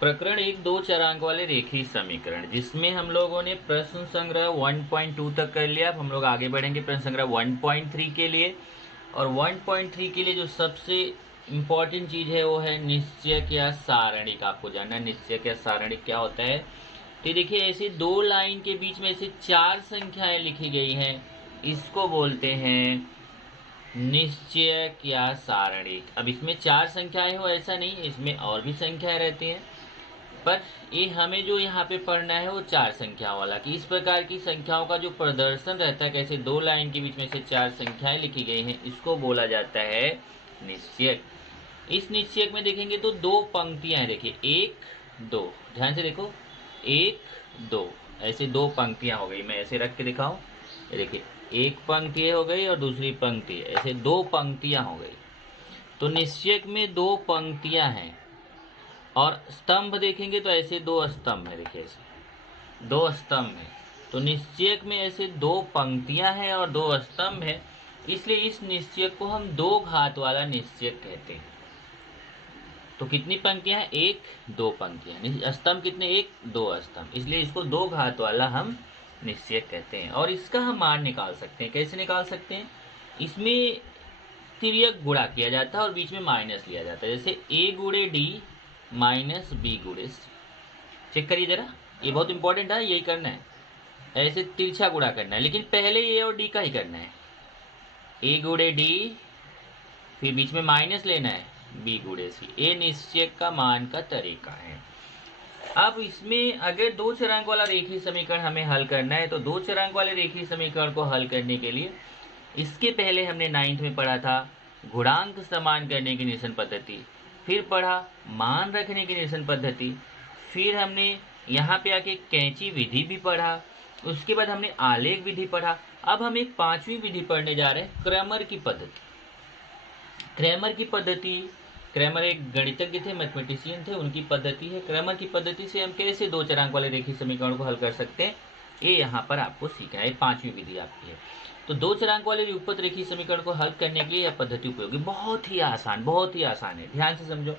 प्रकरण एक दो चरांक वाले रेखीय समीकरण, जिसमें हम लोगों ने प्रश्न संग्रह 1.2 तक कर लिया। अब हम लोग आगे बढ़ेंगे प्रश्न संग्रह 1.3 के लिए। और 1.3 के लिए जो सबसे इम्पोर्टेंट चीज है वो है निश्चयक या सारणिक। आपको जानना है निश्चयक या सारणिक क्या होता है। तो देखिए, ऐसे दो लाइन के बीच में ऐसे चार संख्याएं लिखी गई हैं, इसको बोलते हैं निश्चयक या सारणिक। अब इसमें चार संख्याएं हो ऐसा नहीं, इसमें और भी संख्याएं रहती हैं, पर ये हमें जो यहाँ पे पढ़ना है वो चार संख्याओं वाला। कि इस प्रकार की संख्याओं का जो प्रदर्शन रहता है, कैसे दो लाइन के बीच में से चार संख्याएं लिखी गई हैं, इसको बोला जाता है निश्चयक। इस निश्चयक में देखेंगे तो दो पंक्तियां हैं। देखिए, एक दो, ध्यान से देखो, एक दो, ऐसे दो पंक्तियां हो गई। मैं ऐसे रख के दिखाऊं, ये देखिए, एक पंक्ति हो गई और दूसरी पंक्ति, ऐसे दो पंक्तियां हो गई। तो निश्चयक में दो पंक्तियां हैं। और स्तंभ देखेंगे तो ऐसे दो स्तंभ है। देखिए, ऐसे दो स्तंभ है। तो निश्चयक में ऐसे दो पंक्तियां हैं और दो स्तंभ है, इसलिए इस निश्चयक को हम दो घात वाला निश्चयक कहते हैं। तो कितनी पंक्तियां हैं? एक दो पंक्तियां। स्तंभ कितने? एक दो स्तंभ, इसलिए इसको दो घात वाला हम निश्चयक कहते हैं। और इसका हम मान निकाल सकते हैं। कैसे निकाल सकते हैं? इसमें तिर्यक गुणा किया जाता है और बीच में माइनस लिया जाता है। जैसे a गुणे डी माइनस बी गुणे सी। चेक करिए जरा, ये बहुत इंपॉर्टेंट है, यही करना है। ऐसे तिरछा गुणा करना है, लेकिन पहले ए और डी का ही करना है। a गुणे डी, फिर बीच में माइनस लेना है, b गुणे सी। ये निश्चयक का मान का तरीका है। अब इसमें अगर दो चरांक वाला रेखीय समीकरण हमें हल करना है, तो दो चरांक वाले रेखीय समीकरण को हल करने के लिए इसके पहले हमने 9th में पढ़ा था गुणांक समान करने की निरसन पद्धति, फिर पढ़ा मान रखने की निरसन पद्धति, फिर हमने यहाँ पे आके कैंची विधि भी पढ़ा, उसके बाद हमने आलेख विधि पढ़ा। अब हम एक पांचवी विधि पढ़ने जा रहे हैं, क्रैमर की पद्धति। क्रैमर की पद्धति, क्रैमर एक गणितज्ञ थे, मैथमेटिशियन थे, उनकी पद्धति है। क्रैमर की पद्धति से हम कैसे दो चरांक वाले रेखीय समीकरण को हल कर सकते हैं, ये यहाँ पर आपको सीखना है। पांचवी विधि आपकी है। तो दो चरांक वाले युगपत रेखीय समीकरण को हल करने के लिए यह पद्धति उपयोगी, बहुत ही आसान है। ध्यान से समझो,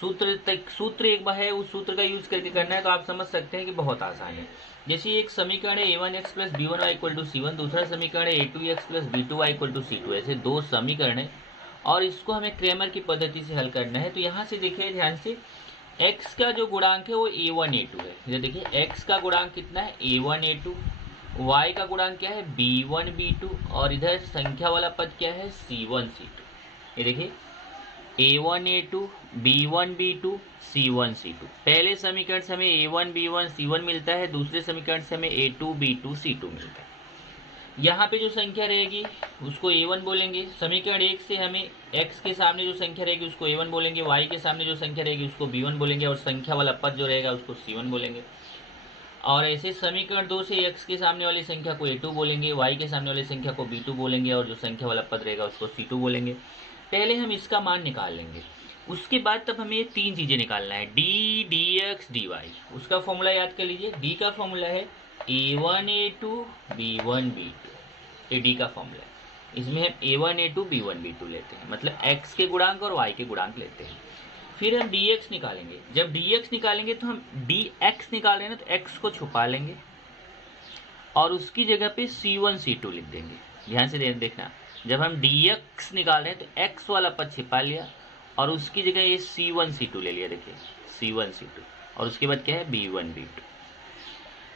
सूत्र एक बार है, उस सूत्र का यूज करके करना है, तो आप समझ सकते हैं कि बहुत आसान है। जैसे एक समीकरण है a1x plus b1y equal to c1, दूसरा समीकरण है a2x plus b2y equal to c2। ऐसे दो समीकरण है और इसको हमें क्रैमर की पद्धति से हल करना है। तो यहाँ से देखिए ध्यान से, x का जो गुणांक है वो a1 a2 है। ये देखिए, x का गुणांक कितना है? a1 a2। y का गुणांक क्या है? b1 b2। और इधर संख्या वाला पद क्या है? c1 c2। ये देखिए, a1 a2 b1 b2 c1 c2। पहले समीकरण से हमें a1 b1 c1 मिलता है, दूसरे समीकरण से हमें a2 b2 c2 मिलता है। यहाँ पे जो संख्या रहेगी उसको a1 बोलेंगे। समीकरण एक से हमें x के सामने जो संख्या रहेगी उसको a1 बोलेंगे, y के सामने जो संख्या रहेगी उसको b1 बोलेंगे, और संख्या वाला पद जो रहेगा उसको c1 बोलेंगे। और ऐसे समीकरण दो से x के सामने वाली संख्या को a2 बोलेंगे, y के सामने वाली संख्या को b2 बोलेंगे, और जो संख्या वाला पद रहेगा उसको c2 बोलेंगे। पहले हम इसका मान निकाल लेंगे, उसके बाद तब हमें तीन चीजें निकालना है, d dx dy। उसका फॉर्मूला याद कर लीजिए, d का फॉर्मूला है a1 a2 b1 b2। ये d का फॉर्मूला है। इसमें हम a1 a2 b1 b2 लेते हैं, मतलब x के गुणांक और y के गुणांक लेते हैं। फिर हम dx निकालेंगे। जब dx निकालेंगे तो हम dx निकाल रहे हैं ना, तो x को छुपा लेंगे और उसकी जगह पे c1 c2 लिख देंगे। ध्यान से देखना, जब हम dx निकाल रहे हैं तो x वाला पद छिपा लिया और उसकी जगह ये c1 c2 ले लिया। देखिए, c1 c2, और उसके बाद क्या है? b1 b2।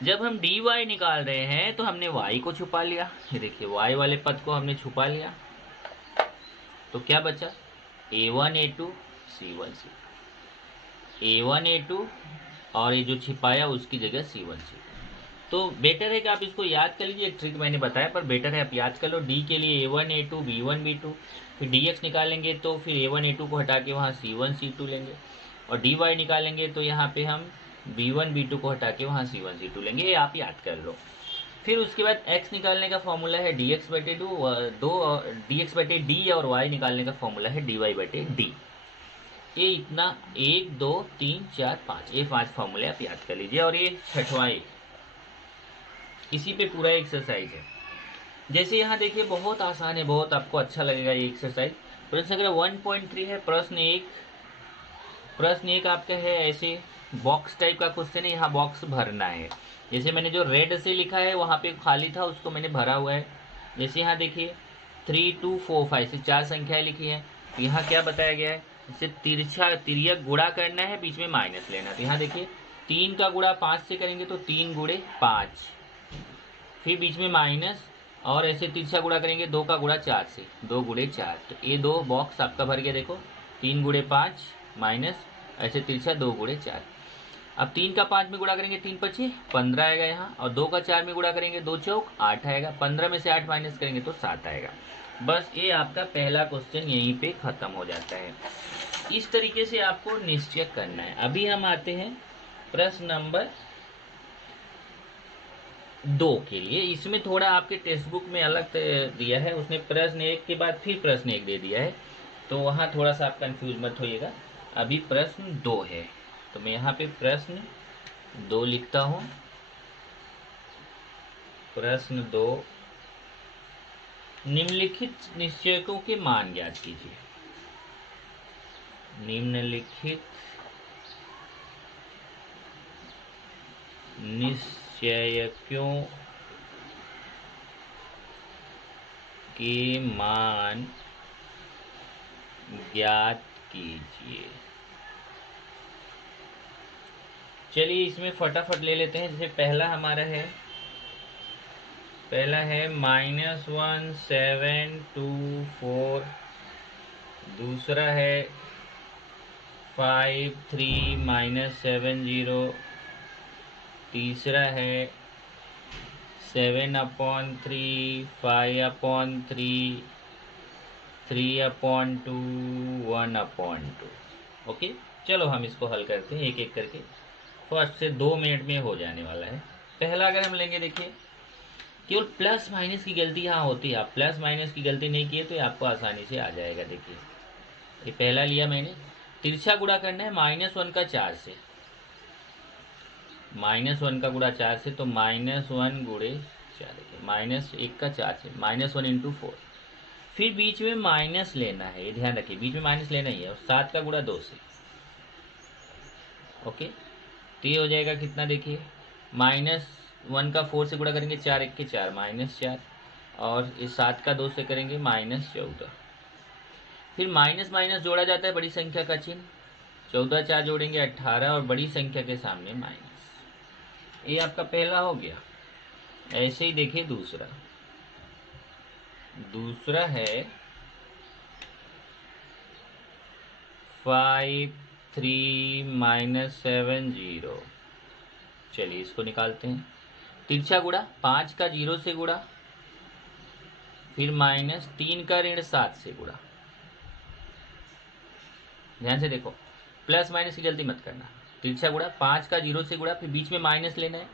जब हम dy निकाल रहे हैं तो हमने y को छुपा लिया। ये देखिए, y वाले पद को हमने छुपा लिया, तो क्या बचा? a1 a2 c1 c2, a1 a2, और ये जो छिपाया उसकी जगह c1 c2। तो बेटर है कि आप इसको याद कर लीजिए। एक ट्रिक मैंने बताया, पर बेटर है आप याद कर लो। d के लिए a1 a2 b1 b2, फिर dx निकालेंगे तो फिर a1 a2 को हटा के वहाँ c1 c2 लेंगे, और dy निकालेंगे तो यहाँ पे हम b1 b2 को हटा के वहाँ c1 c2 लेंगे। ये आप याद कर लो। फिर उसके बाद x निकालने का फॉर्मूला है dx बटे दो, dx बटे d, और y निकालने का फॉर्मूला है dy बटे d। ये इतना 1 2 3 4 5, ये 5 फॉर्मूले आप याद कर लीजिए। और ये छठवां, इसी पे पूरा एक्सरसाइज है। जैसे यहाँ देखिए, बहुत आसान है, बहुत आपको अच्छा लगेगा ये एक्सरसाइज। प्रश्न संख्या 1.3 है। प्रश्न एक आपका है ऐसे, बॉक्स टाइप का क्वेश्चन है, यहाँ बॉक्स भरना है। जैसे मैंने जो रेड से लिखा है वहाँ पे खाली था, उसको मैंने भरा हुआ है। जैसे यहाँ देखिए 3 2 4 5 से 4 संख्याएं लिखी हैं। तो यहाँ क्या बताया गया है, इसे तिर्यक गुणा करना है, बीच में माइनस लेना। तो यहाँ देखिए 3 का गुणा 5 से करेंगे तो 3 गुणे 5, फिर बीच में माइनस, और ऐसे तिरछा गुणा करेंगे 2 का गुणा 4 से, 2 गुणे 4। तो ये 2 बॉक्स आपका भर गया। देखो 3 गुणे 5 माइनस ऐसे तिरछा 2 गुणे 4। अब 3 का 5 में गुणा करेंगे 3 पच्चीस 15 आएगा यहाँ, और 2 का 4 में गुणा करेंगे 2 चौक 8 आएगा। 15 में से 8 माइनस करेंगे तो 7 आएगा। बस ये आपका पहला क्वेश्चन यहीं पे खत्म हो जाता है। इस तरीके से आपको निश्चय करना है। अभी हम आते हैं प्रश्न नंबर 2 के लिए। इसमें थोड़ा आपके टेक्स्ट बुक में अलग दिया है, उसने प्रश्न 1 के बाद फिर प्रश्न 1 दे दिया है, तो वहाँ थोड़ा सा आप कंफ्यूज मत होइएगा। अभी प्रश्न 2 है, तो मैं यहाँ पे प्रश्न 2 लिखता हूँ। प्रश्न 2, निम्नलिखित निश्चयकों के मान ज्ञात कीजिए। निम्नलिखित निश्चयकों के मान ज्ञात कीजिए। चलिए इसमें फटाफट ले लेते हैं। जैसे पहला हमारा है, पहला है -1 7 2 4, दूसरा है 5 3 -7 0, तीसरा है 7/3 5/3 3/2 1/2। ओके, चलो हम इसको हल करते हैं एक एक करके। फर्स्ट से 2 मिनट में हो जाने वाला है। पहला अगर हम लेंगे, देखिए केवल प्लस माइनस की गलती यहाँ होती है। आप प्लस माइनस की गलती नहीं किए तो आपको आसानी से आ जाएगा। देखिए ये पहला लिया मैंने, तिरछा गुणा करना है -1 का 4 से, -1 का गुणा 4 से, तो -1 गुणे 4, -1 का 4 से, -1 इंटू 4। फिर बीच में माइनस लेना है, ये ध्यान रखिए, बीच में माइनस लेना ही है, और 7 का गुणा 2 से। ओके, तो ये हो जाएगा कितना, देखिए -1 का 4 से गुणा करेंगे 4 1 के 4 -4, और इस 7 का 2 से करेंगे -14। फिर माइनस माइनस जोड़ा जाता है बड़ी संख्या का चिन्ह, 14 4 जोड़ेंगे 18, और बड़ी संख्या के सामने माइनस। ये आपका पहला हो गया। ऐसे ही देखिए दूसरा, दूसरा है 5 3 -7 0। चलिए इसको निकालते हैं। तिरछा गुणा 5 का 0 से गुणा, फिर -3 का ऋण 7 से गुणा। ध्यान से देखो, प्लस माइनस की गलती मत करना। तिरछा गुणा 5 का 0 से गुणा, फिर बीच में माइनस लेना है,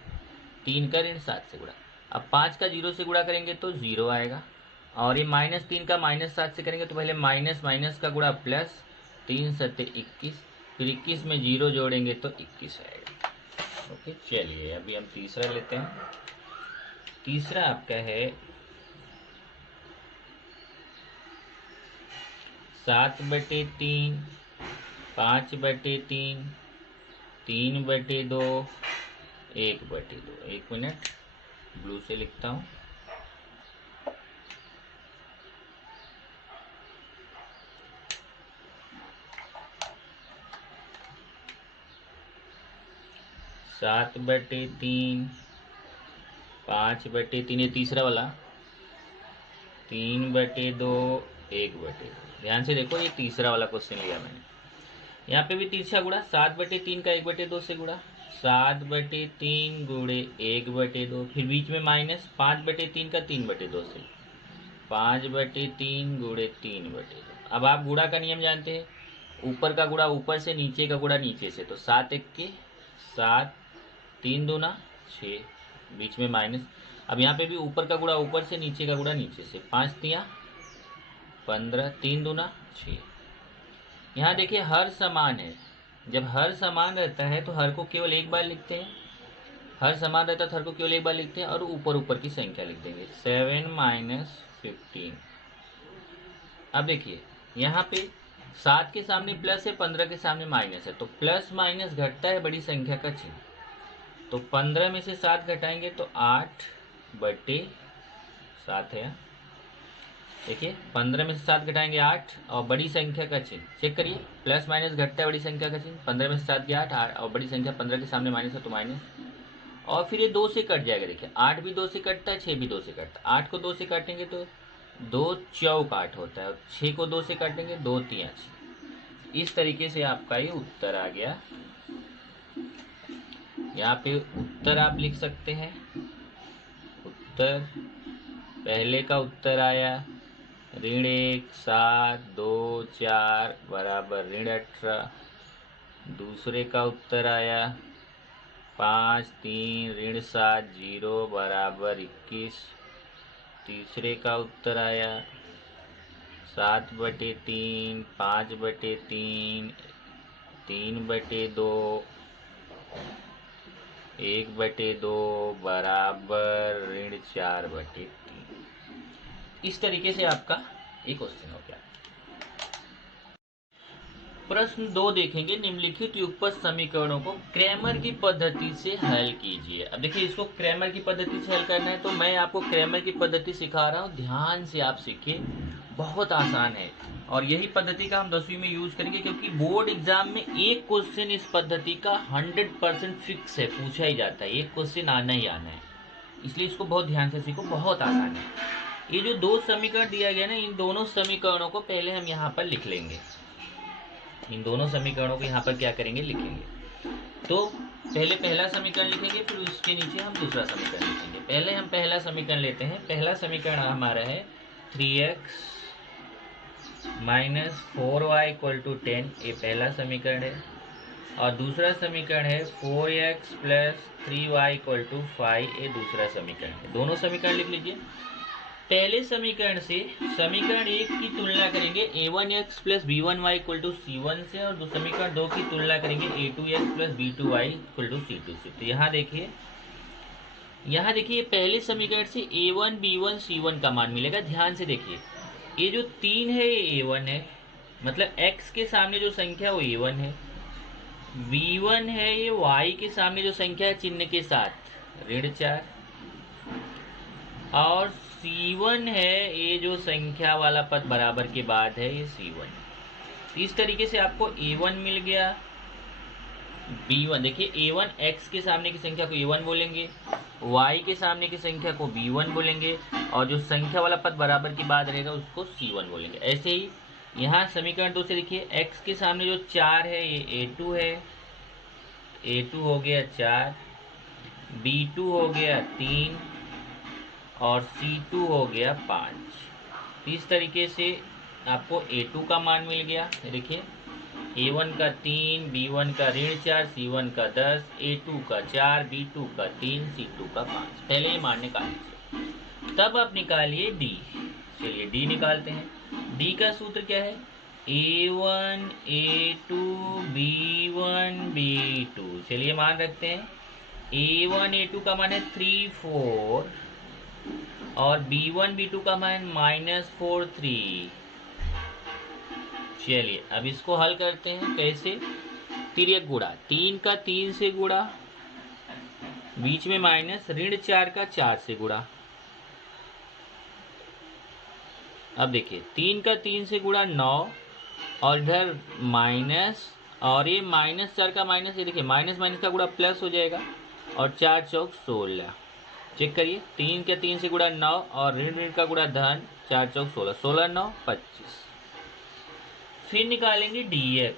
3 का ऋण 7 से गुणा। अब 5 का 0 से गुणा करेंगे तो 0 आएगा, और ये -3 का -7 से करेंगे तो पहले माइनस माइनस का गुणा प्लस, 3 सत्ते 21, फिर 21 में 0 जोड़ेंगे तो 21 आएगा। ओके, चलिए अभी हम तीसरा लेते हैं। तीसरा आपका है 7/3 5/3 3/2 1/2। एक मिनट, ब्लू से लिखता हूँ। सात बटे तीन 5/3, ये तीसरा वाला 3/2 1/2। ध्यान से देखो, ये तीसरा वाला क्वेश्चन लिया मैंने। यहाँ पे भी तिरछा गुणा 7/3 का 1/2 से गुणा, 7/3 गुणे 1/2, फिर बीच में माइनस 5/3 का 3/2 से, 5/3 गुणे 3/2। अब आप गुणा का नियम जानते हैं, ऊपर का गुणा ऊपर से, नीचे का गुणा नीचे से। तो 7 1 के 7, 3 दूना 6, बीच में माइनस। अब यहाँ पे भी ऊपर का गुणा ऊपर से, नीचे का गुणा नीचे से। 5 तिया 15, 3 दूना 6। यहाँ देखिए हर समान है। जब हर समान रहता है तो हर को केवल एक बार लिखते हैं, हर समान रहता है तो हर को केवल एक बार लिखते हैं, और ऊपर ऊपर की संख्या लिख देंगे। 7 - 15। अब देखिए यहाँ पे 7 के सामने प्लस है, 15 के सामने माइनस है, तो प्लस माइनस घटता है बड़ी संख्या का चिन्ह। तो 15 में से 7 घटाएंगे तो 8/7 है। देखिए 15 में से 7 घटाएंगे 8 और बड़ी संख्या का चिन्ह चेक करिए, प्लस माइनस घटता है बड़ी संख्या का चिन्ह। 15 में से 7 गया 8 और बड़ी संख्या 15 के सामने माइनस है तो माइनस, और फिर ये 2 से कट जाएगा। देखिए 8 भी 2 से कटता है, 6 भी 2 से कटता है। 8 को 2 से काटेंगे तो 2 चौक 8 होता है, और 6 को 2 से काटेंगे 2 तिया 6। इस तरीके से आपका ये उत्तर आ गया। यहाँ पे उत्तर आप लिख सकते हैं। उत्तर पहले का उत्तर आया ऋण 1 7 2 4 बराबर ऋण 18। दूसरे का उत्तर आया 5 3 ऋण 7 0 बराबर 21। तीसरे का उत्तर आया 7/3 5/3 3/2 1/2 बराबर ऋण 4/3। इस तरीके से आपका एक क्वेश्चन हो गया। प्रश्न 2 देखेंगे, निम्नलिखित युगपत समीकरणों को क्रैमर की पद्धति से हल कीजिए। अब देखिए इसको क्रैमर की पद्धति से हल करना है, तो मैं आपको क्रैमर की पद्धति सिखा रहा हूँ, ध्यान से आप सीखिए, बहुत आसान है। और यही पद्धति का हम 10वीं में यूज करेंगे, क्योंकि बोर्ड एग्जाम में एक क्वेश्चन इस पद्धति का 100% फिक्स है, पूछा ही जाता है, एक क्वेश्चन आना ही आना है, इसलिए इसको बहुत ध्यान से सीखो, बहुत आसान है। ये जो 2 समीकरण दिया गया ना, इन दोनों समीकरणों को पहले हम यहाँ पर लिख लेंगे। इन दोनों समीकरणों को यहाँ पर क्या करेंगे, लिखेंगे। तो पहले पहला समीकरण लिखेंगे, फिर उसके नीचे हम दूसरा समीकरण लिखेंगे। पहले हम पहला समीकरण लेते हैं। पहला समीकरण हमारा है 3x - 4y = 10, ये पहला समीकरण है। और दूसरा समीकरण है 4x + 3y = 5, ये दूसरा समीकरण है। दोनों समीकरण लिख लीजिए। पहले समीकरण से समीकरण 1 की तुलना करेंगे a1x + b1y = c1 से, और समीकरण 2 की तुलना करेंगे a2x + b2y = c2 से। तो यहाँ देखिए पहले समीकरण से a1 b1 c1 का मान मिलेगा। ध्यान से देखिए, ये जो 3 है ये a1 है, मतलब x के सामने जो संख्या वो a1 है। b1 है ये y के सामने जो संख्या है चिन्ह के साथ ऋण 4, और C1 है ये जो संख्या वाला पद बराबर के बाद है ये C1। इस तरीके से आपको A1 मिल गया। B1 देखिए, A1 x के सामने की संख्या को A1 बोलेंगे, y के सामने की संख्या को B1 बोलेंगे, और जो संख्या वाला पद बराबर के बाद रहेगा उसको C1 बोलेंगे। ऐसे ही यहाँ समीकरण 2 से देखिए, x के सामने जो 4 है ये A2 है, A2 हो गया 4, B2 हो गया 3 और C2 हो गया 5। इस तरीके से आपको A2 का मान मिल गया। देखिए A1 का 3, B1 का ऋण 4, C1 का 10, A2 का 4, B2 का 3, C2 का 5। पहले ये मान निकाल लीजिए, तब आप निकालिए D। चलिए D निकालते हैं। D का सूत्र क्या है, A1 A2 B1 B2। चलिए मान रखते हैं। A1 A2 का मान है 3 4, और B1 B2 का मान -4 3। चलिए अब इसको हल करते हैं। कैसे, तिर्यक गुणा, 3 का 3 से गुणा, बीच में माइनस, ऋण 4 का 4 से गुणा। अब देखिए 3 का 3 से गुणा 9, और इधर माइनस, और ये -4 का माइनस, ये देखिए माइनस माइनस का गुणा प्लस हो जाएगा, और 4 चौक 16। चेक करिए, 3 के 3 से गुणा 9, और ऋण ऋण का गुणा धन, 4 चौक 16, 16 9 25। फिर निकालेंगे dx।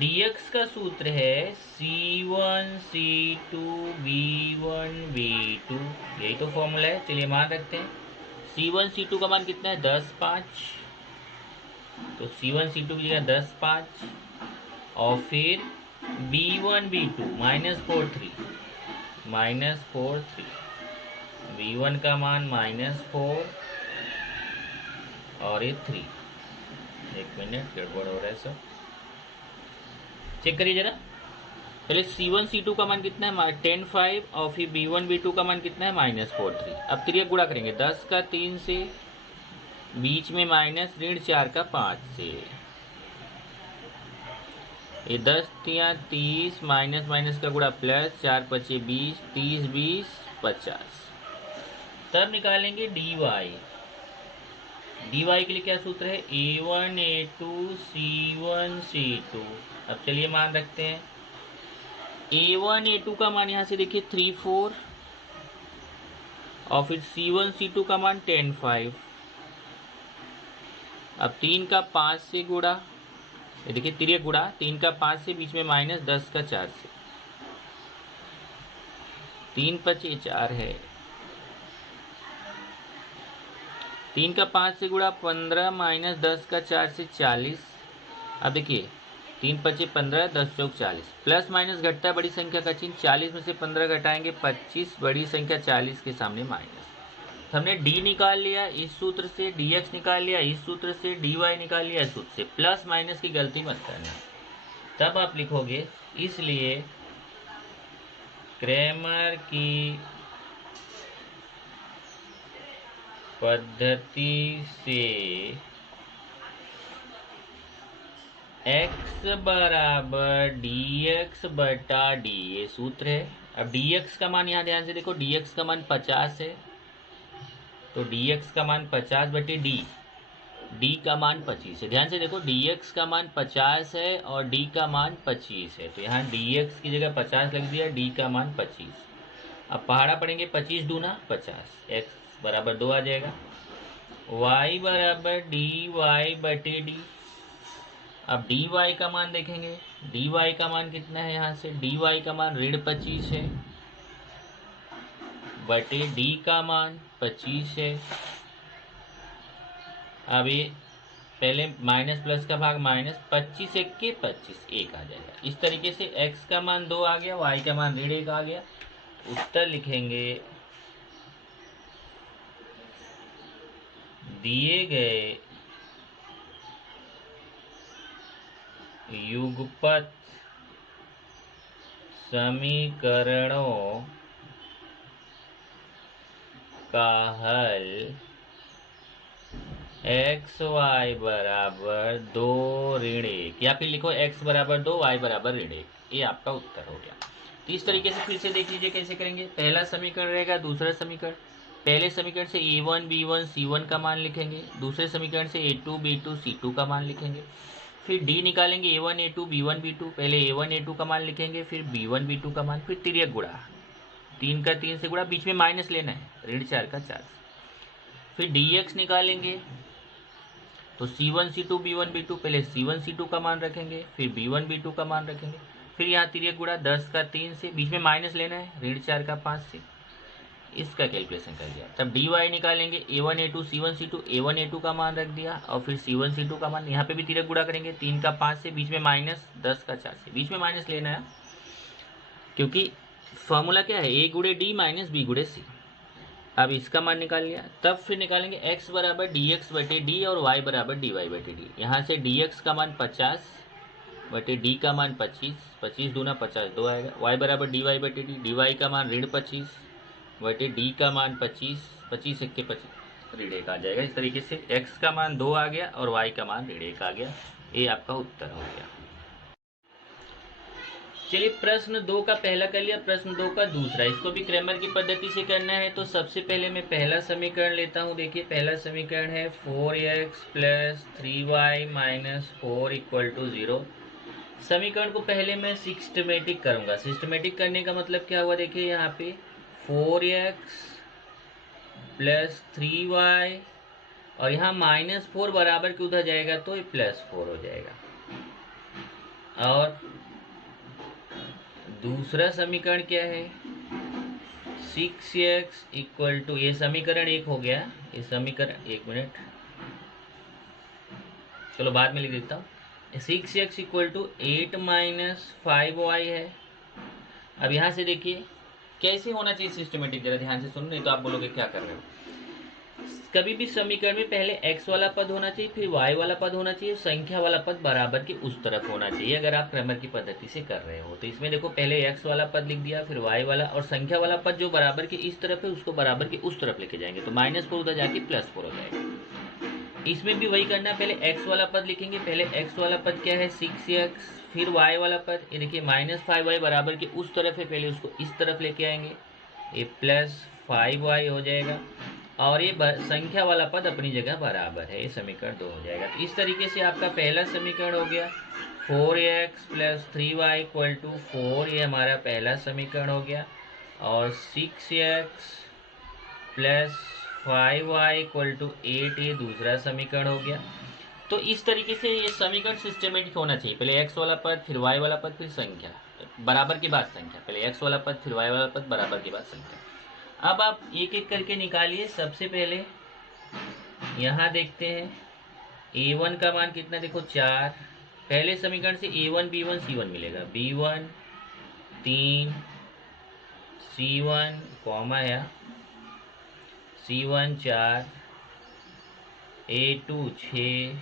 dx का सूत्र है C1 C2 B1 B2, यही तो फॉर्मूला है। चलिए मान रखते हैं। C1 C2 का मान कितना है, 10 5, तो C1 C2 की जगह 10 5, और फिर B1 B2 -4 3, -4 3, B1 का मान -4 और ये 3। एक मिनट, गड़बड़ हो रहा है सब, चेक करिए जरा। पहले C1 C2 का मान कितना है, 10 5, और फिर B1 B2 का मान कितना है, -4 3। अब तिर्यक गुणा करेंगे, 10 का 3 से बीच में माइनस, ऋण 4 का 5 से, ये 10 तिया 30, माइनस माइनस का गुणा प्लस, 4 पचे 20, 30 20 50। तब निकालेंगे डी वाई। डी वाई के लिए क्या सूत्र है, A1 A2 C1 C2। अब चलिए मान रखते हैं। A1 A2 का मान यहाँ से देखिए 3 4, और फिर C1 C2 का मान 10 5। अब 3 का 5 से गुणा, ये देखिए तिर्यक गुणा, 3 का 5 से, बीच में माइनस, 10 का 4 से, 3 पचे 4 है, 3 का 5 से गुणा 15, माइनस 10 का 4 से 40। अब देखिए 3 पचे 15, 10 चौक 40, प्लस माइनस घटता है बड़ी संख्या का चिन्ह, 40 में से 15 घटाएंगे 25, बड़ी संख्या 40 के सामने माइनस। हमने डी निकाल लिया इस सूत्र से, dx निकाल लिया इस सूत्र से, dy निकाल लिया इस सूत्र से। प्लस माइनस की गलती मत करना। तब आप लिखोगे, इसलिए क्रैमर की पद्धति से x बराबर dx बटा d, ये सूत्र है। अब dx का मान यहाँ ध्यान से देखो, dx का मान 50 है, तो dx का मान 50 बटे d का मान 25 है। ध्यान से देखो, dx का मान 50 है और d का मान 25 है, तो यहाँ dx की जगह 50 लग दिया, d का मान 25। अब पहाड़ा पढ़ेंगे, 25 दूना 50, x बराबर 2 आ जाएगा। y बराबर dy बटे d। अब dy का मान देखेंगे, dy का मान कितना है, यहाँ से dy का मान ऋण 25 है, बटे d का मान 25 है। अब ये पहले माइनस प्लस का भाग माइनस, 25 एक के 25, 1 आ जाएगा। इस तरीके से x का मान 2 आ गया, y का मान ऋण 1 आ गया। उत्तर लिखेंगे, दिए गए युगपत समीकरणों का हल x y बराबर 2 ऋण 1, या फिर लिखो x बराबर 2 y बराबर ऋण 1, ये आपका उत्तर हो गया। तो इस तरीके से फिर से देख लीजिए कैसे करेंगे। पहला समीकरण रहेगा, दूसरा समीकरण, पहले समीकरण से A1 B1 C1 का मान लिखेंगे, दूसरे समीकरण से A2 B2 C2 का मान लिखेंगे। फिर D निकालेंगे, A1 A2 B1 B2, पहले A1 A2 का मान लिखेंगे, फिर B1 B2 का मान, फिर तिर्यक गुणा, 3 का 3 से गुणा, बीच में माइनस लेना है, ऋण 4 का 4। फिर dx निकालेंगे, तो C1 C2 B1 B2, पहले C1 C2 का मान रखेंगे, फिर B1 B2 का मान रखेंगे, फिर यहाँ तिर्यक गुणा 10 का 3 से, बीच में माइनस लेना है, ऋण 4 का 5 से, इसका कैलकुलेशन कर दिया। तब dy निकालेंगे, A1 A2 C1 C2, A1 A2 का मान रख दिया, और फिर C1 C2 का मान, यहाँ पे भी तिर्यक गुणा करेंगे, 3 का 5 से, बीच में माइनस 10 का 4 से, बीच में माइनस लेना है, क्योंकि फॉर्मूला क्या है, a गुणे d माइनस b गुणे c। अब इसका मान निकाल लिया। तब फिर निकालेंगे x बराबर dx बटे d और y बराबर dy बटे d। यहाँ से dx का मान 50 बटे d का मान 25, 25 दूना 50, 2 आएगा। y बराबर dy बटे d, dy का मान ऋण 25 बटे d का मान 25, 25 एक के 25, ऋण 1 आ जाएगा। इस तरीके से x का मान 2 आ गया और y का मान ऋण 1 आ गया। ये आपका उत्तर हो गया। चलिए प्रश्न 2 का पहला कर लिया, प्रश्न 2 का दूसरा, इसको भी क्रैमर की पद्धति से करना है। तो सबसे पहले मैं पहला समीकरण लेता हूं। देखिए पहला समीकरण है 4x plus 3y minus 4 equal to 0। समीकरण को पहले मैं सिस्टमेटिक करूंगा। सिस्टमेटिक करने का मतलब क्या हुआ, देखिए यहाँ पे 4x प्लस 3y और यहाँ माइनस 4 बराबर के उधर जाएगा तो ये प्लस 4 हो जाएगा। और दूसरा समीकरण क्या है, 6x इक्वल टू, ये समीकरण 1 हो गया, ये समीकरण, 1 मिनट, चलो बाद में लिख देता हूँ। 6x equal to 8 minus 5y है। अब यहाँ से देखिए कैसे होना चाहिए सिस्टमेटिक, जरा ध्यान से सुनो, नहीं तो आप बोलोगे क्या कर रहे हो। कभी भी समीकरण में पहले x वाला पद होना चाहिए, फिर y वाला पद होना चाहिए, संख्या वाला पद बराबर के उस तरफ होना चाहिए, अगर आप क्रैमर की पद्धति से कर रहे हो। तो इसमें देखो पहले x वाला पद लिख दिया, फिर y वाला, और संख्या वाला पद जो बराबर के इस तरफ है उसको बराबर के उस तरफ लेके जाएंगे, तो -4 उधर जाके +4 हो जाएगा। इसमें भी वही करना है, पहले x वाला पद लिखेंगे। पहले x वाला पद क्या है 6x, फिर y वाला पद ये देखिए -5y बराबर के उस तरफ है, पहले उसको इस तरफ लेके आएंगे, ये +5y हो जाएगा और ये संख्या वाला पद अपनी जगह बराबर है, ये समीकरण 2 हो जाएगा। तो इस तरीके से आपका पहला समीकरण हो गया 4x + 3y = 4, ये हमारा पहला समीकरण हो गया। और 6x + 5y = 8, ये दूसरा समीकरण हो गया। तो इस तरीके से ये समीकरण सिस्टमेटिक होना चाहिए, पहले x वाला पद, फिर y वाला पद, फिर संख्या बराबर के बाद संख्या, पहले x वाला पद, फिर y वाला पद, बराबर के बाद संख्या। अब आप एक एक करके निकालिए। सबसे पहले यहाँ देखते हैं a1 का मान कितना, देखो 4। पहले समीकरण से a1 b1 c1 मिलेगा, b1 3, c1 कॉमा या c1 4, a2 6,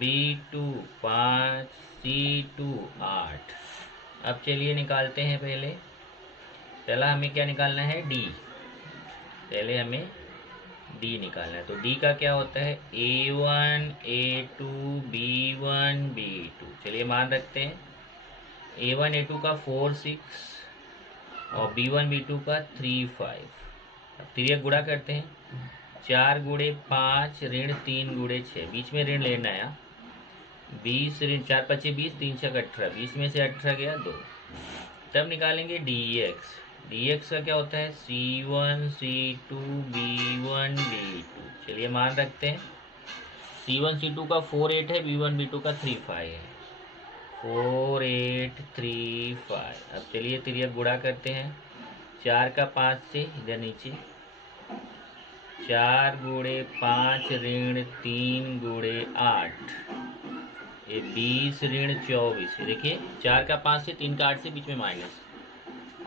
b2 5, c2 8। अब चलिए निकालते हैं। पहला हमें क्या निकालना है, d। पहले हमें d निकालना है। तो d का क्या होता है, a1 a2 b1 b2। चलिए मान रखते हैं, a1 a2 का 4 6 और b1 b2 का 3 5। अब तिर्यक गुणा करते हैं, 4 × 5 ऋण 3 × 6, बीच में ऋण लेना है। 20 ऋण 4 × 5 20, 3 × 6 18, 20 में से 18 गया 2। तब निकालेंगे dx। dx का क्या होता है, c1 c2 b1 b2। चलिए मान रखते हैं, c1 c2 का 4 8 है, b1 b2 का 3 5 है, 4 8 3 5। अब चलिए तिर्यक गुणा करते हैं, 4 का 5 से इधर नीचे, 4 × 5 ऋण 3 × 8, ये 20 ऋण 24। देखिए 4 का 5 से, 3 का 8 से, बीच में माइनस।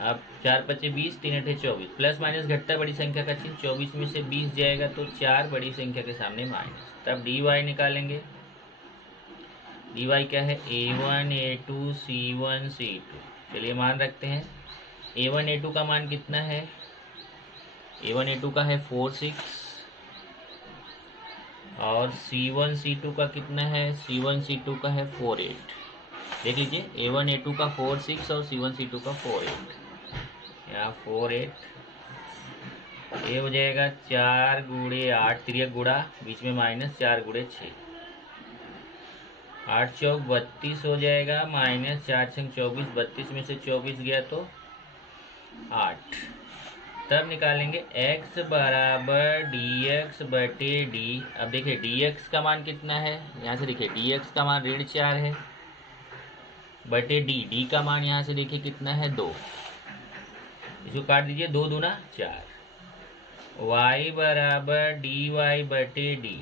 अब 4 × 5 20, 3 × 8 24, प्लस माइनस घटता है बड़ी संख्या का चिन्ह, 24 में से 20 जाएगा तो 4 बड़ी संख्या के सामने माइनस। तब dy निकालेंगे। dy क्या है, a1 a2 c1 c2। चलिए मान रखते हैं, a1 a2 का मान कितना है, a1 a2 का है 4 6 और c1 c2 का कितना है, c1 c2 का है 4 8। देख लीजिए a1 a2 का 4 6 और c1 c2 का 4 8, यहाँ 4 8, ये हो जाएगा 4 × 8 तिर्यक गुणा, बीच में माइनस, 4 × 6, 8 चौक 32 हो जाएगा, माइनस 4 6 24, 32 में से 24 गया तो 8। तब निकालेंगे x बराबर dx बटे d। अब देखिए dx का मान कितना है, यहाँ से देखिए dx का मान ऋण 4 है, बटे d का मान यहाँ से देखिए कितना है 2। इसको काट दीजिए, 2 दूना 4। y बराबर dy बटे d।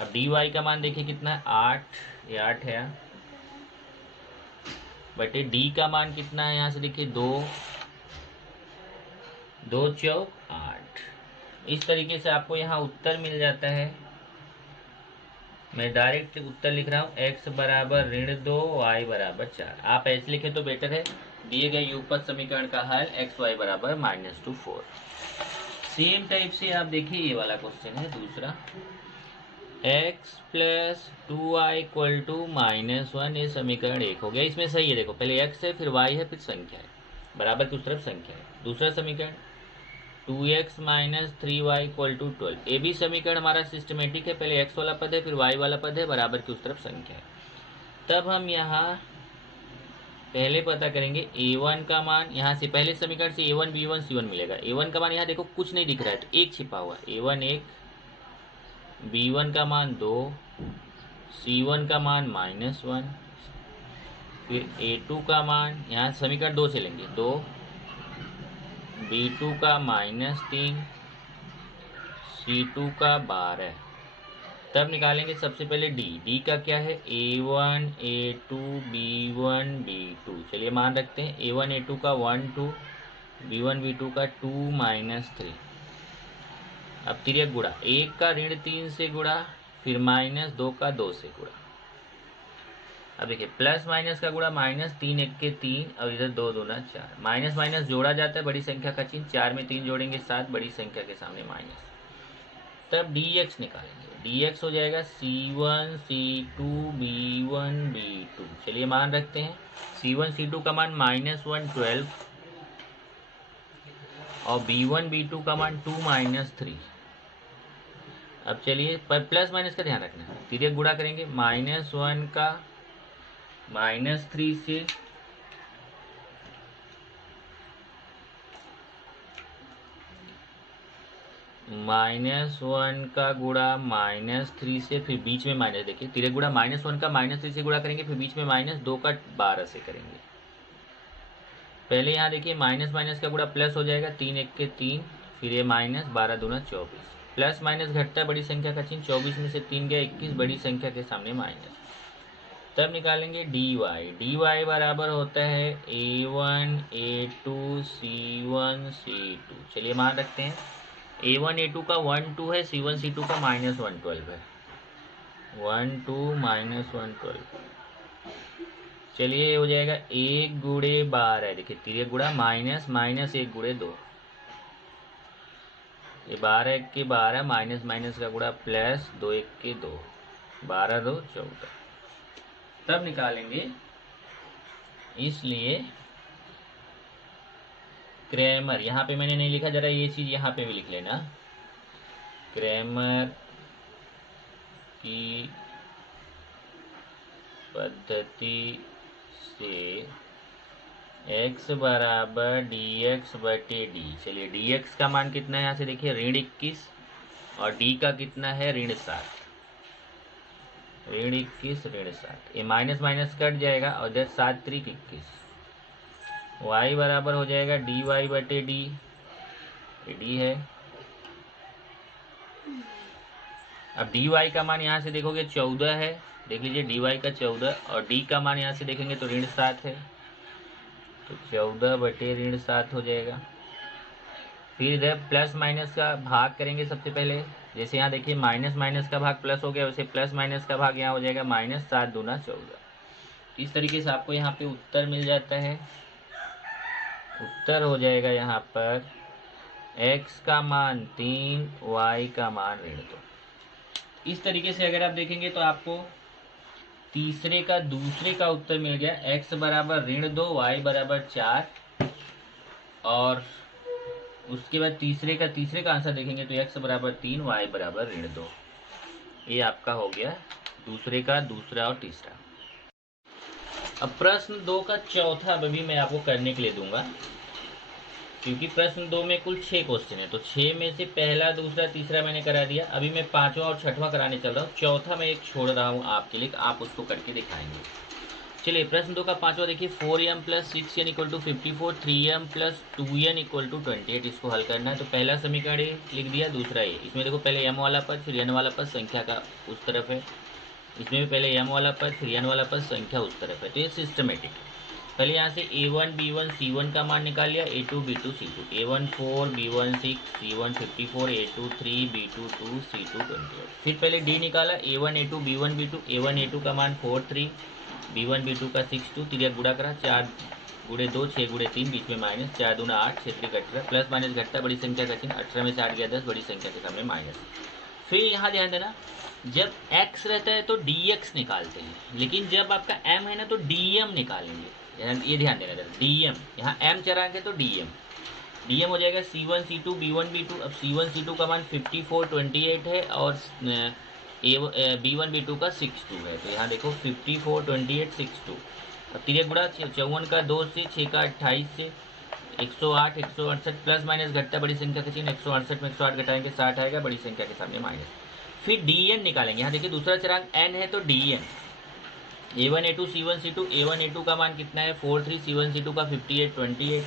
अब dy का मान देखिए कितना है 8, ये 8 है, बटे d का मान कितना है, यहाँ से देखिए 2, 2 चौक 8। इस तरीके से आपको यहाँ उत्तर मिल जाता है। मैं डायरेक्ट उत्तर लिख रहा हूँ, x बराबर ऋण 2 y बराबर 4। आप ऐसे लिखें तो बेटर है। दिए गए युगपत समीकरण का हल x y बराबर -2 4। सेम टाइप से आप देखिए ये वाला क्वेश्चन है दूसरा, x + 2y = -1, ये समीकरण 1 हो गया। इसमें सही है, देखो पहले x है, फिर y है, फिर संख्या है, बराबर की उस तरफ संख्या है। दूसरा समीकरण 2x - 3y = 12, ये भी समीकरण हमारा सिस्टमेटिक है, पहले x वाला पद है, फिर y वाला पद है, बराबर की उस तरफ संख्या है। तब हम यहाँ पहले पता करेंगे a1 का मान, यहाँ से पहले समीकरण से a1 b1 c1 मिलेगा। a1 का मान यहाँ देखो कुछ नहीं दिख रहा है, तो 1 छिपा हुआ है, a1 1, b1 का मान 2, c1 का मान -1, फिर a2 का मान, यहाँ समीकरण 2 से लेंगे 2, b2 का -3, c2 का 12। तब निकालेंगे सबसे पहले d का क्या है, a1 a2 b1 b2। चलिए मान रखते हैं, a1 a2 का 1 2, b1 b2 का 2 -3। अब तिर्यक गुणा, 1 का ऋण 3 से गुणा, फिर -2 का 2 से गुणा। अब देखिए प्लस माइनस का गुणा, -3 1 के 3 और इधर 2 दूना 4, माइनस माइनस जोड़ा जाता है बड़ी संख्या का चिन्ह, 4 में 3 जोड़ेंगे 7, बड़ी संख्या के सामने माइनस। तब dx निकालेंगे। dx हो जाएगा C1 C2 B1 B2। चलिए मान रखते हैं। C1 C2 का मान -1 12 और B1 B2 का मान 2 -3। अब चलिए पर प्लस माइनस का ध्यान रखना है। तिर्यक गुणा करेंगे -1 का -3 से -1 का गुणा -3 से, फिर बीच में माइनस। देखिए तिर्यक गुणा -1 का -3 से गुणा करेंगे, फिर बीच में -2 का 12 से करेंगे। पहले यहाँ देखिए माइनस माइनस का गुणा प्लस हो जाएगा, 3 1 के 3, फिर ये माइनस 12 दूना 24। प्लस माइनस घटता बड़ी संख्या का चिन्ह, 24 में से 3 गया 21, बड़ी संख्या के सामने माइनस। तब निकालेंगे dy बराबर होता है a1 a2 c1 c2। चलिए मान रखते हैं। a1 a2 का 1 2 है, c1 c2 का -1 12 है। 1 2 -1 12। चलिए हो जाएगा 1 गुणे 12। देखिए तिर्यक गुणा माइनस माइनस 1 गुणे 2, ये 12 1 के 12, माइनस माइनस का गुणा प्लस 2 1 के 2, 12 2 14। तब निकालेंगे, इसलिए क्रैमर, यहाँ पे मैंने नहीं लिखा, जरा ये चीज यहाँ पे भी लिख लेना। क्रैमर की पद्धति से x बराबर dx बटे d। चलिए dx का मान कितना है यहाँ से देखिए -21, और d का कितना है -7। -21 -7, ये माइनस माइनस कट जाएगा और इधर 7 3 21। y बराबर हो जाएगा dy बटे d, ये d है। अब dy का मान यहाँ से देखोगे 14 है, देख लीजिए dy का 14, और d का मान यहाँ से देखेंगे तो -7 है, तो 14 बटे -7 हो जाएगा। फिर इधर प्लस माइनस का भाग करेंगे सबसे पहले। जैसे यहाँ देखिए माइनस माइनस का भाग प्लस हो गया, वैसे प्लस माइनस का भाग यहाँ हो जाएगा -7 दूना 14। इस तरीके से आपको यहाँ पे उत्तर मिल जाता है। उत्तर हो जाएगा यहाँ पर x का मान 3, y का मान -2। इस तरीके से अगर आप देखेंगे तो आपको तीसरे का दूसरे का उत्तर मिल गया, x बराबर -2 y बराबर 4, और उसके बाद तीसरे का आंसर देखेंगे तो x बराबर 3 y बराबर -2। ये आपका हो गया दूसरे का दूसरा और तीसरा। अब प्रश्न 2 का चौथा अभी मैं आपको करने के लिए दूंगा, क्योंकि प्रश्न 2 में कुल 6 क्वेश्चन है, तो 6 में से पहला दूसरा तीसरा मैंने करा दिया। अभी मैं 5वां और 6वां कराने चल रहा हूँ। चौथा मैं एक छोड़ रहा हूँ आपके लिए, आप उसको करके दिखाएंगे। चलिए प्रश्न 2 का 5वां देखिए, 4m + 6n = 54, 3m + 2n = 28। इसको हल करना है। तो पहला समीकरण लिख दिया, दूसरा ये। इसमें देखो पहले m वाला पद फिर n वाला पद संख्या का उस तरफ है, इसमें भी पहले m वाला पद फिर n वाला पद संख्या उस तरफ है। तो ये सिस्टमेटिक है। पहले यहाँ से a1 b1 c1 का मान निकाल लिया, a2 b2 c2। a1 4 b1 6 c1 54, a2 3 b2 2 c2 28। फिर पहले d निकाला, a1 a2 b1 b2। a1 a2 का मान 4 3, b1 b2 का 6 2। तिर्यक गुणा करा, 4 गुणे 2 6 गुणे 3, बीच में माइनस, 4 दूना 8 6 3 18। प्लस माइनस घटता बड़ी संख्या का चिन्ह, 18 में से 8 गया 10, बड़ी संख्या के सामने माइनस। फिर यहाँ ध्यान देना, जब x रहता है तो dx निकालते हैं, लेकिन जब आपका m है ना तो dm निकालेंगे। ये ध्यान देना जरा, dm, यहाँ m चरांक है तो dm हो जाएगा c1 c2 b1 b2। अब c1 c2 का मान 54 28 है, और b1 b2 का 6 2 है। तो यहाँ देखो 54 28 6 2। अब तिर्यक गुणा, 54 का 2 से, 6 का 28 से, 108 168। प्लस माइनस घटता बड़ी संख्या का चिन्ह, 168 में 108 घटाएंगे 60 आएगा, बड़ी संख्या के सामने माइनस। फिर dn निकालेंगे। यहाँ देखिए दूसरा चरांक n है तो dn, a1 a2 c1 c2। a1 a2 का मान कितना है 4 3, c1 c2 का 58 28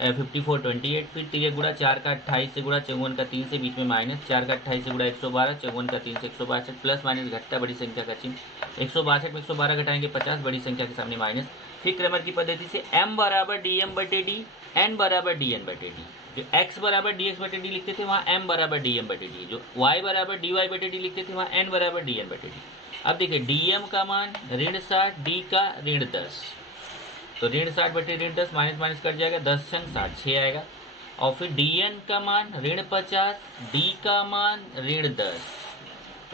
54 28। फिर तिर्यक गुणा, 4 का 28 से गुणा, 54 का 3 से, बीच में माइनस, 4 का 28 से गुणा 112, 54 का 3 से 162। प्लस माइनस घटता बड़ी संख्या का चिन्ह, 162 में 112 घटाएंगे 50, बड़ी संख्या के सामने माइनस। फिर क्रैमर की पद्धति से m बराबर dm बटे d, n बराबर dn बटे d। जो x बराबर dx बटे d लिखते थे वहाँ m बराबर dm बटे d, जो y बराबर dy बटे d लिखते थे वहाँ n बराबर dn बटे d। अब देखिए dm का मान -60, d का -10, तो 60 बटे -10, माइनस माइनस कट जाएगा, 10 संग 60 6 आएगा। और फिर dn का मान ऋण 50, d का मान ऋण 10,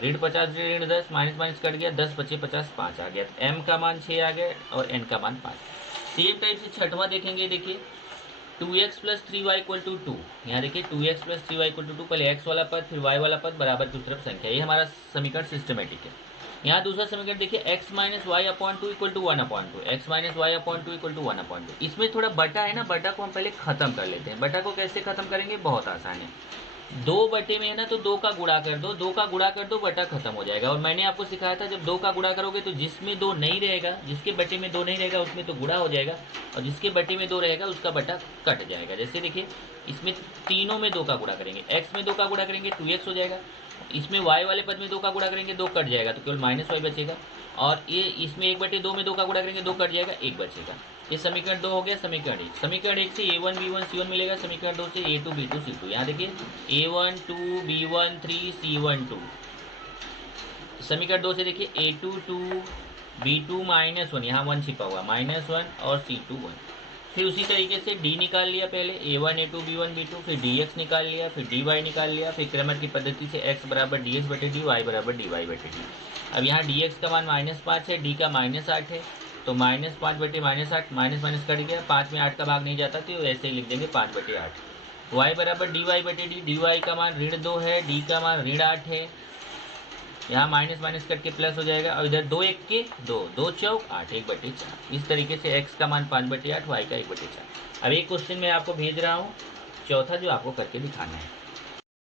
ऋण 50 ऋण 10 माइनस माइनस कट गया, 10 बचे 50, 5 आ गया, m का मान 6 आ गया और n का मान 5। सेम टाइप से छठवां देखेंगे, देखिए 2x plus 3y equal to 2। यहाँ देखिए 2x plus 3y equal to 2, पहले x वाला पद फिर y वाला पद बराबर की तरफ संख्या, ये हमारा समीकरण सिस्टमेटिक है। यहाँ दूसरा समीकरण देखिए x minus Y upon two equal to 1/2, x minus Y upon two equal to 1/2। इसमें थोड़ा बटा है ना, बटा को हम पहले खत्म कर लेते हैं। बटा को कैसे खत्म करेंगे, बहुत आसान है, 2 बटे में है ना तो 2 का गुणा कर दो, 2 का गुणा कर दो, बटा खत्म हो जाएगा। और मैंने आपको सिखाया था जब 2 का गुणा करोगे तो जिसमें 2 नहीं रहेगा, जिसके बटे में 2 नहीं रहेगा उसमें तो गुणा हो जाएगा, और जिसके बटे में 2 रहेगा उसका बटा कट जाएगा। जैसे देखिए इसमें तीनों में 2 का गुणा करेंगे, x में 2 का गुणा करेंगे 2x हो जाएगा, इसमें y वाले पद में 2 का गुणा करेंगे 2 कट जाएगा तो केवल माइनस वाई बचेगा, और ये इसमें 1/2 में 2 का गुणा करेंगे 2 कट जाएगा, 1 बचेगा। ये समीकरण 2 हो गया। समीकरण 1, समीकरण 1 से a1 b1 c1 मिलेगा, समीकरण 2 से a2 b2 c2। यहाँ देखिए a1 2 b1 3 c1 2, समीकरण 2 से देखिए a2 2 b2 -1, यहाँ 1 छिपा हुआ -1 और c2 1। फिर उसी तरीके से d निकाल लिया, पहले a1 a2 b1 b2, फिर dx निकाल लिया, फिर dy निकाल लिया, फिर क्रमर की पद्धति से x बराबर dx बटे dy, y बराबर dy बटे dy। अब यहाँ dx का मान -5 है, d का -8 है, तो -5 बटे -8, माइनस माइनस कट गया, 5 में 8 का भाग नहीं जाता तो ऐसे ही लिख देंगे 5 बटे 8। y बराबर dy बटे डी, dy का मान ऋण 2 है, d का मान ऋण 8 है, यहाँ माइनस माइनस करके प्लस हो जाएगा, और इधर 2 1 के 2, 2 चौक 8, 1/4। इस तरीके से x का मान 5/8, y का 1/4। अब एक क्वेश्चन मैं आपको भेज रहा हूँ चौथा, जो आपको करके दिखाना है।